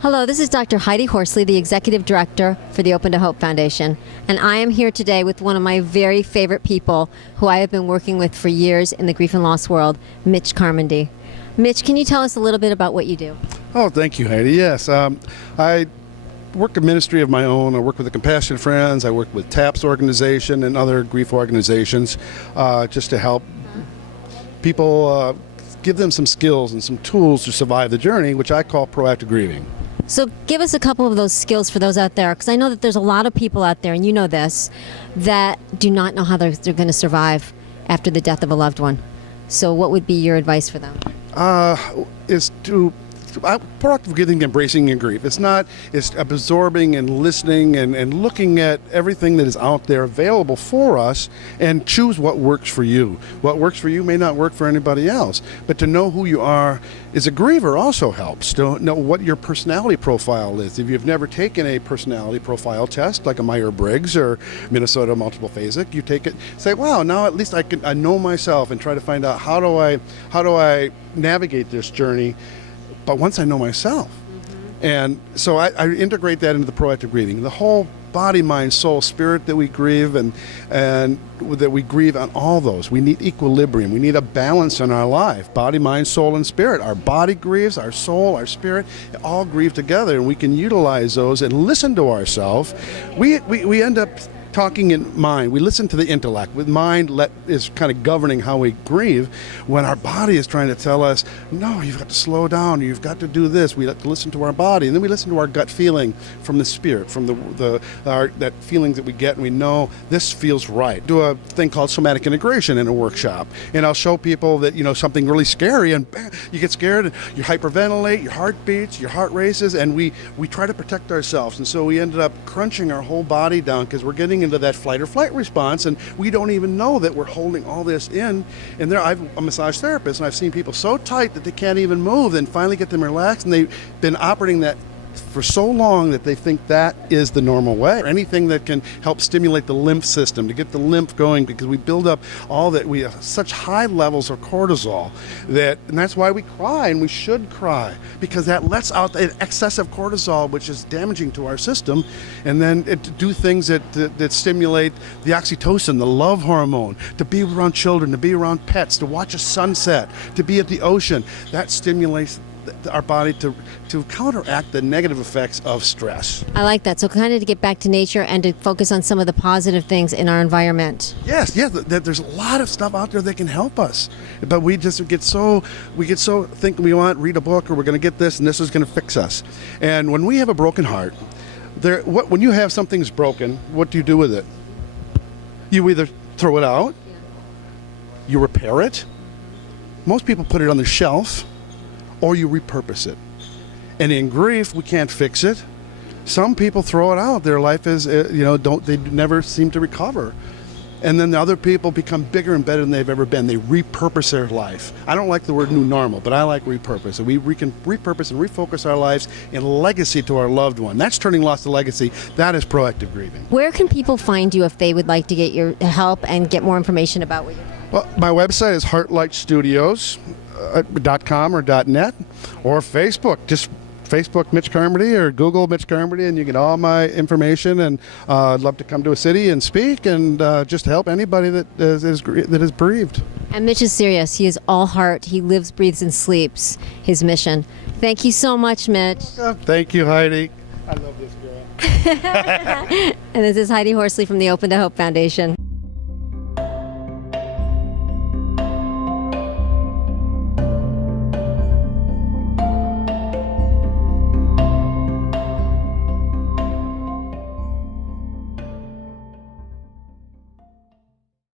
Hello, this is Dr. Heidi Horsley, the Executive Director for the Open to Hope Foundation, and I am here today with one of my very favorite people who I have been working with for years in the grief and loss world, Mitch Carmody. Mitch, can you tell us a little bit about what you do? Oh, thank you, Heidi. Yes, I work a ministry of my own. I work with the Compassion Friends. I work with TAPS organization and other grief organizations just to help people, give them some skills and some tools to survive the journey, which I call proactive grieving. So give us a couple of those skills for those out there, because I know that there's a lot of people out there, and you know this, that do not know how they're going to survive after the death of a loved one. So what would be your advice for them? Is to proactive grieving, embracing your grief. It's absorbing and listening and looking at everything that is out there available for us and choose what works for you. What works for you may not work for anybody else, but to know who you are as a griever also helps. To know what your personality profile is. If you've never taken a personality profile test like a Myers-Briggs or Minnesota Multiple Phasic, you take it, say, wow, now at least I know myself, and try to find out how do I navigate this journey. But once I know myself, and so I integrate that into the proactive grieving, the whole body, mind, soul, spirit that we grieve, and that we grieve on all those. We need equilibrium. We need a balance in our life, body, mind, soul, and spirit. Our body grieves, our soul, our spirit, all grieve together, and we can utilize those and listen to ourselves. We end up talking in mind. We listen to the intellect. With mind is kind of governing how we grieve, when our body is trying to tell us, no, you've got to slow down, you've got to do this. We have to listen to our body, and then we listen to our gut feeling from the spirit, from that feelings that we get, and we know this feels right. Do a thing called somatic integration in a workshop, and I'll show people that, something really scary, and bam, you get scared, and you hyperventilate, your heart beats, your heart races, and we try to protect ourselves, and so we ended up crunching our whole body down because we're getting into that fight or flight response, and we don't even know that we're holding all this in. And I'm a massage therapist, and I've seen people so tight that they can't even move, and finally get them relaxed, and they've been operating that for so long that they think that is the normal way. Anything that can help stimulate the lymph system, to get the lymph going, because we build up all that, we have such high levels of cortisol and that's why we cry, and we should cry, because that lets out the excessive cortisol, which is damaging to our system, and then do things that stimulate the oxytocin, the love hormone, to be around children, to be around pets, to watch a sunset, to be at the ocean. That stimulates our body to counteract the negative effects of stress. I like that. So kind of to get back to nature and to focus on some of the positive things in our environment. Yes, there's a lot of stuff out there that can help us, but we get so think we read a book, or we're going to get this, and this is going to fix us. And when we have a broken heart, when you have something's broken, what do you do with it? You either throw it out, you repair it. Most people put it on the shelf, or you repurpose it. And in grief, we can't fix it. Some people throw it out. Their life is, they never seem to recover. And then the other people become bigger and better than they've ever been. They repurpose their life. I don't like the word new normal, but I like repurpose. And we can repurpose and refocus our lives in legacy to our loved one. That's turning loss to legacy. That is proactive grieving. Where can people find you if they would like to get your help and get more information about what you're doing? Well, my website is heartlightstudios.com or .net, or Facebook. Just Facebook Mitch Carmody or Google Mitch Carmody, and you get all my information. And I'd love to come to a city and speak, and just help anybody that is bereaved. And Mitch is serious. He is all heart. He lives, breathes, and sleeps his mission. Thank you so much, Mitch. Thank you, Heidi. I love this girl. And this is Heidi Horsley from the Open to Hope Foundation.